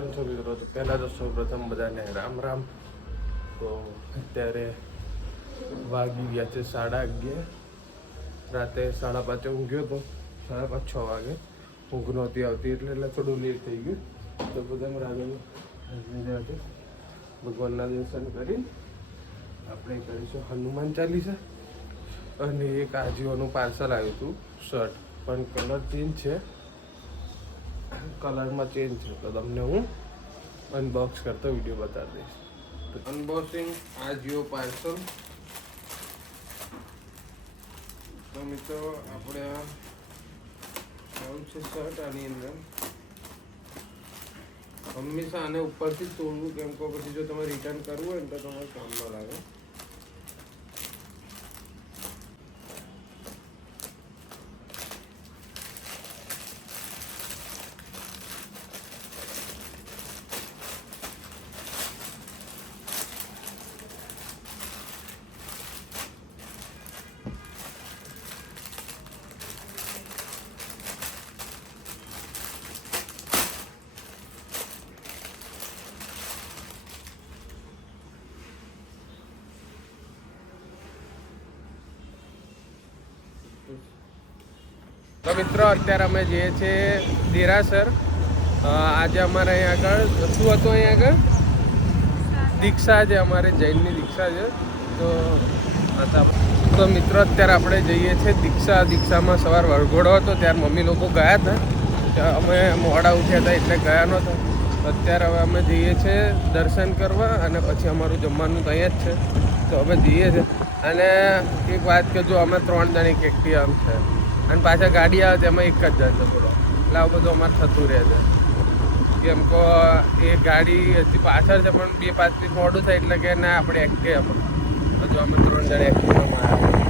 કેમ છો મિત્રો? તો પહેલાં તો સૌપ્રથમ બધાને રામ રામ. તો અત્યારે વાગી ગયા છે 11:30. રાતે 5:30 ઊંઘ્યો તો, 5:30 6 વાગે ઊંઘ નહોતી આવતી એટલે થોડું લેટ થઈ ગયું. તો બધા રાગનું ભગવાનના દર્શન કરી આપણે કરીશું હનુમાન ચાલીસા. અને એક આજીઓનું પાર્સલ આવ્યું હતું શર્ટ, પણ કલર ચેન્જ છે, કલરમાં ચેન્જ છે. તો તમને હું અનબોક્સ કરતો વિડીયો બતાવી દઈશ. તો અનબોક્સિંગ આજીઓ પાર્સલ. તો મિત્રો આપણે આવું છે શર્ટ. આની અંદર હંમેશા આને ઉપરથી જ તોડવું, કેમ કે પછી જો તમે રિટર્ન કરવું હોય ને તો તમારે કામ ન લાગે. તો મિત્રો અત્યારે અમે જઈએ છીએ દેરાસર. આજે અમારે અહીંયા આગળ શું હતું? અહીંયા આગળ દીક્ષા છે, અમારે જૈનની દીક્ષા છે. તો મિત્રો અત્યારે આપણે જઈએ છીએ દીક્ષામાં સવાર વરઘોડો હતો, ત્યારે મમ્મી લોકો ગયા હતા. અમે મોડા ઉઠ્યા હતા એટલે ગયા નહોતા. અત્યારે હવે અમે જઈએ છીએ દર્શન કરવા, અને પછી અમારું જમવાનું તો અહીંયા જ છે. તો અમે જઈએ છીએ. અને એક વાત કે જો અમે 3 જણ એક એક્ટિવા આમ છે, અને પાછા ગાડી આવે તેમાં એક જ જશે બોલો. એટલે આવું બધું અમારે થતું રહે છે. કેમ કે એ ગાડી હજી પાછળ છે, પણ 2-5 મિનિટ મોડું થાય એટલે કે ના આપણે એક્ટિવામાં. હજુ અમે 3 જણ એક્ટિવામાં આવ્યા,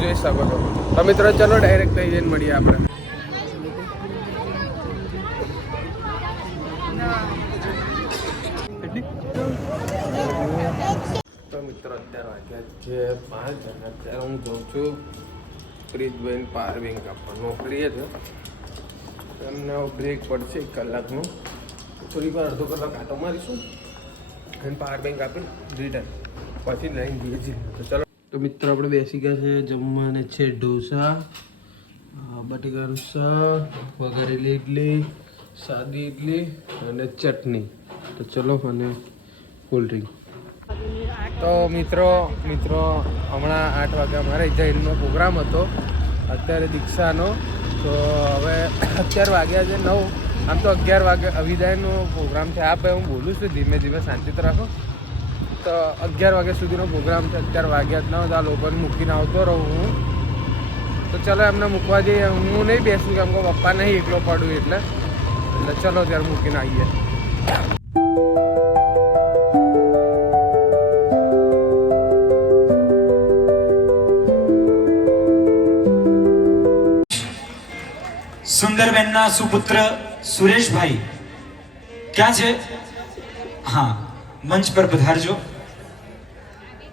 જોઈ શકો છો. તો મિત્રો ચલો ડાયરેક્ટ થઈ જઈને મળીએ આપણે. તો મિત્રો અત્યારે વાગ્યા છે 5 અને અત્યારે હું જોઉં છું પ્રીતભાઈ પાવર બેંક આપવા નોકરીએ છે. એમને બ્રેક પડશે 1 કલાકનો, થોડીક વાર અડધો કલાક આટો મારીશું અને પાવર બેંક આપીને રિટર્ન પછી લઈને જઈએ છીએ. તો ચલો. તો મિત્રો આપણે બેસી ગયા છે જમવાને. છે ઢોસા, બટેકાનું શાક, વઘારેલી ઇડલી, સાદી ઇડલી અને ચટણી. તો ચલો, અને કોલ્ડ ડ્રિંક. તો મિત્રો હમણાં 8 વાગે અમારે જૈનનો પ્રોગ્રામ હતો, અત્યારે દીક્ષાનો. તો હવે અત્યારે વાગ્યા છે 9. આમ તો 11 વાગે વિદાયનો પ્રોગ્રામ છે. આ ભાઈ હું બોલું છું ધીમે ધીમે, શાંતિથી રાખો. તો 11 વાગ્યા સુધીનો પ્રોગ્રામ છે. અત્યારે વાગ્યા જ 9. તો આ લોકોને મૂકીને આવતો રહું હું. તો ચલો એમને મૂકવા જઈએ. હું નહીં બેસું, કેમ કે પપ્પા નહીં એકલો પડું એટલે ચલો ત્યારે મૂકીને આવીએ. સુંદરબેનના સુપુત્ર સુરેશભાઈ ક્યાં છે? હા, મંચ પર પધારજો.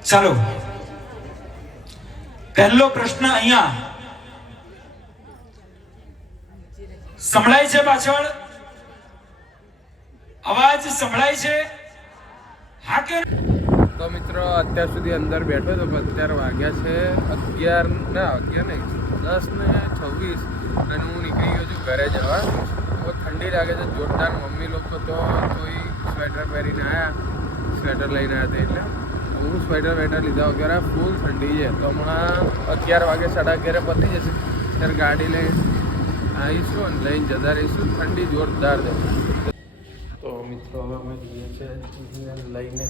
ચાલો, પહેલો પ્રશ્ન અહીંયા સંભળાય છે, પાછળ અવાજ સંભળાય છે? હા કે? તો મિત્રો અત્યાર સુધી અંદર બેઠો તો અત્યારે વાગ્યા છે 10:26 અને હું નીકળી ગયો છું ઘરે જવા. બહુ ઠંડી લાગે છે જોરદાર. મમ્મી લોકો તો કોઈ સ્વેટર પહેરીને આવ્યા, સ્વેટર લઈને આવ્યા હતા, એટલે હું સ્વેટર લીધા વગેરે ફૂલ ઠંડી છે. તો હમણાં 11 વાગે 11:30 પતી જશે, ત્યારે ગાડી લઈને આવીશું અને લઈને જતા રહીશું. ઠંડી જોરદાર છે. તો મિત્રો હવે અમે જઈએ છીએ લઈને.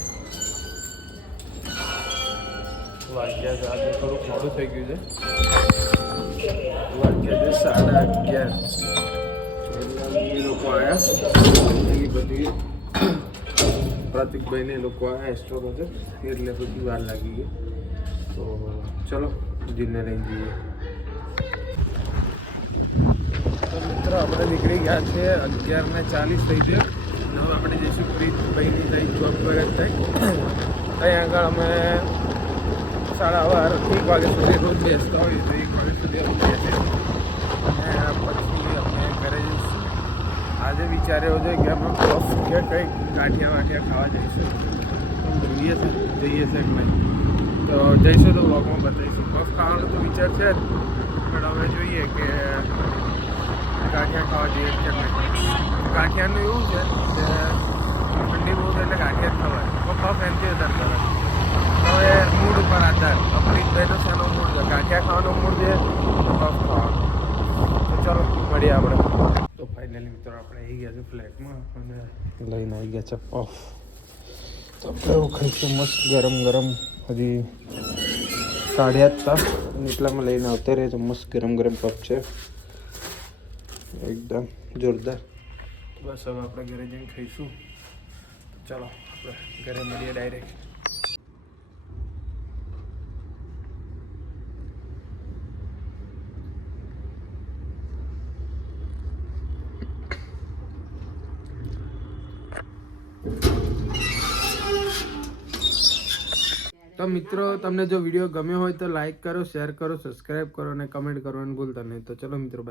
વાગ્યા છે આજે થોડુંક મોડું થઈ ગયું છે. વાગ્યા છે 11:30. એ લોકો આવ્યા, એ બધી પ્રતિકભાઈને લોકો આવ્યા એસ્ટ્રો છે, એટલે બધી વાર લાગી ગઈ. તો ચલો જીને લઈને જઈએ. તો મિત્રો આપણે નીકળી ગયા છે 11:40 થઈ ગયો. હવે આપણે જઈશું પ્રીતભાઈની ત્યાં જોબ પર જ થાય. ત્યાં આગળ અમે 1 વાગે સુધી રોજ બેસતા હોઈએ, તો 1 વાગ્યા સુધી અમે બેસીએ અને પછી અમે ઘરે જઈશું. આજે વિચાર વિચાર એવો છે કે આપણે પફ કે કંઈક ગાંઠિયા વાઠિયા ખાવા જઈશું. જોઈએ છે કે નહીં, તો જઈશું તો વ્લોગમાં બતાવીશું. પફ ખાવાનો તો વિચાર છે જ, પણ હવે જોઈએ કે ગાંઠિયા ખાવા જઈએ કે નહીં. ગાંઠિયાનું એવું છે કે ઠંડી બહુ છે એટલે ગાંઠિયા જ ખવાય, તો પફ એનાથી વધારે કરે. હવે મૂડ ઉપર આધાર, અમરીતભાઈનો શેનો મૂડ છે, ગાંઠિયા ખાવાનો મૂડ છે પફ ખાવાનો. તો ચાલો મળીએ આપણે. તો ફાઇનલી મિત્રો આપણે આવી ગયા છે ફ્લેટમાં અને લઈને આવી ગયા છે પફ. તો આપણે એવું ખાઈશું મસ્ત ગરમ ગરમ. હજી 8:30 હતા અને એટલામાં લઈને આવતા રહે. તો મસ્ત ગરમ ગરમ પફ છે, એકદમ જોરદાર. બસ હવે આપણે ઘરે જઈને ખાઈશું. ચાલો આપણે ઘરે મળીએ ડાયરેક્ટ. તો મિત્રો તમને જો વિડીયો ગમ્યો હોય તો લાઈક કરો, શેર કરો, સબસ્ક્રાઈબ કરો અને કમેન્ટ કરવાનું ભૂલતા નહીં. તો ચલો મિત્રો બાય.